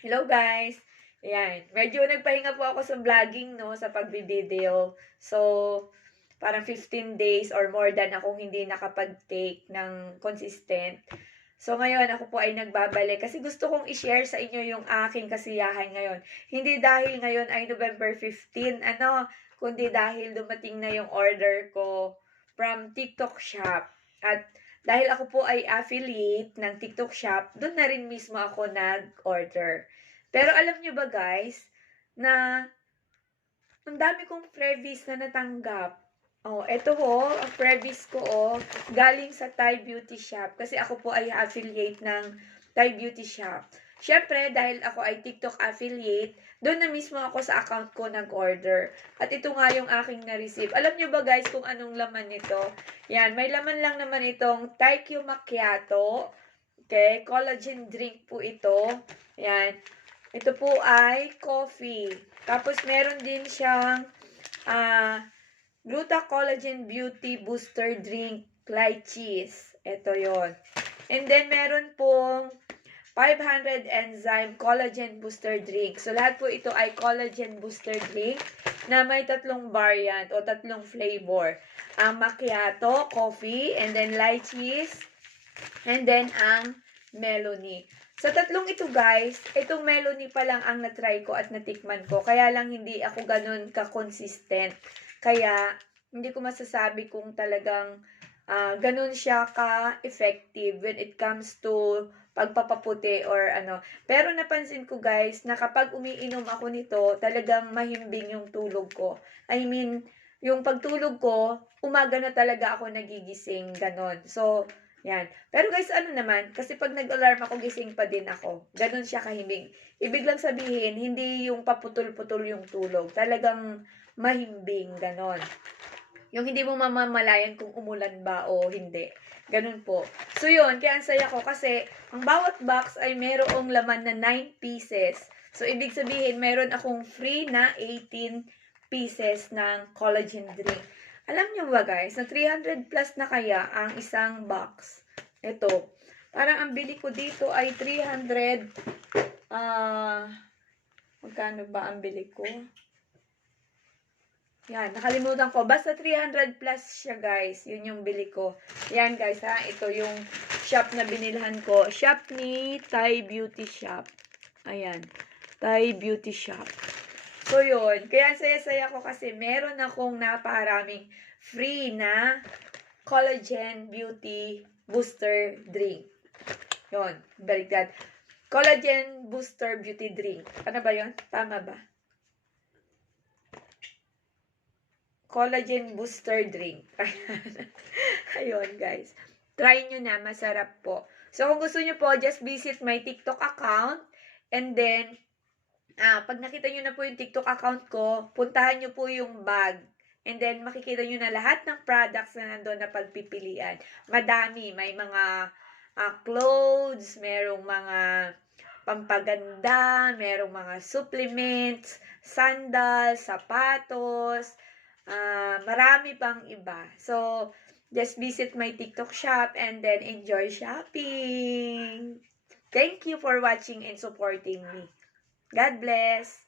Hello guys! Ayan, medyo nagpahinga po ako sa vlogging, no, sa pagbibideo. So, parang 15 days or more than akong hindi nakapag-take ng consistent. So, ngayon ako po ay nagbabalik kasi gusto kong i-share sa inyo yung aking kasiyahan ngayon. Hindi dahil ngayon ay November 15, kundi dahil dumating na yung order ko from TikTok Shop. At dahil ako po ay affiliate ng TikTok Shop, doon na rin mismo ako nag-order. Pero alam nyo ba guys, na ang dami kong freebies na natanggap. Oh, eto ho, ang freebies ko galing sa Thai Beauty Shop. Kasi ako po ay affiliate ng Thai Beauty Shop. Syempre, dahil ako ay TikTok affiliate, doon na mismo ako sa account ko nag-order. At ito nga yung aking na-receive. Alam nyo ba guys kung anong laman nito? Yan, may laman lang naman itong Thai Q Macchiato. Okay, collagen drink po ito. Yan. Ito po ay coffee. Tapos meron din siyang Gluta Collagen Beauty Booster Drink Light Cheese. Ito yon. And then meron pong 500 enzyme collagen booster drink. So lahat po ito ay collagen booster drink na may tatlong variant o tatlong flavor. Ang macchiato, coffee, and then light cheese, and then ang Melanie. Sa tatlong ito guys, itong Melanie pa lang ang natry ko at natikman ko. Kaya lang hindi ako ganun ka-consistent. Kaya hindi ko masasabi kung talagang ganun siya ka-effective when it comes to pagpapaputi or ano. Pero napansin ko guys na kapag umiinom ako nito, talagang mahimbing yung tulog ko. I mean, yung pagtulog ko, umaga na talaga ako nagigising, ganon. So, yan. Pero guys, ano naman, kasi pag nag-alarm ako, gising pa din ako. Ganon siya kahimbing. Ibig lang sabihin, hindi yung paputol-putol yung tulog. Talagang mahimbing, ganon. Yung hindi mo mamamalayan kung umulan ba o hindi. Ganun po. So yun, kaya ang saya ko kasi ang bawat box ay mayroong laman na 9 pieces. So ibig sabihin, meron akong free na 18 pieces ng collagen drink. Alam nyo ba guys, na 300 plus na kaya ang isang box. Ito. Parang ang bili ko dito ay 300, magkano ba ang bili ko? Yan, nakalimutan ko. Basta 300 plus siya guys. Yun yung bili ko. Yan guys ha. Ito yung shop na binilhan ko. Shop ni Thai Beauty Shop. Ayan. Thai Beauty Shop. So yun. Kaya saya-saya ko kasi meron akong naparaming free na collagen beauty booster drink. Yun. Baliktad. Collagen booster beauty drink. Ano ba yun? Tama ba? Collagen booster drink. Ayun, guys. Try nyo na. Masarap po. So, kung gusto nyo po, just visit my TikTok account. And then, pag nakita nyo na po yung TikTok account ko, puntahan nyo po yung bag. And then, makikita nyo na lahat ng products na nandun na pagpipilian. Madami. May mga clothes, merong mga pampaganda, merong mga supplements, sandals, sapatos, marami pang iba. So, just visit my TikTok shop and then enjoy shopping. Thank you for watching and supporting me. God bless.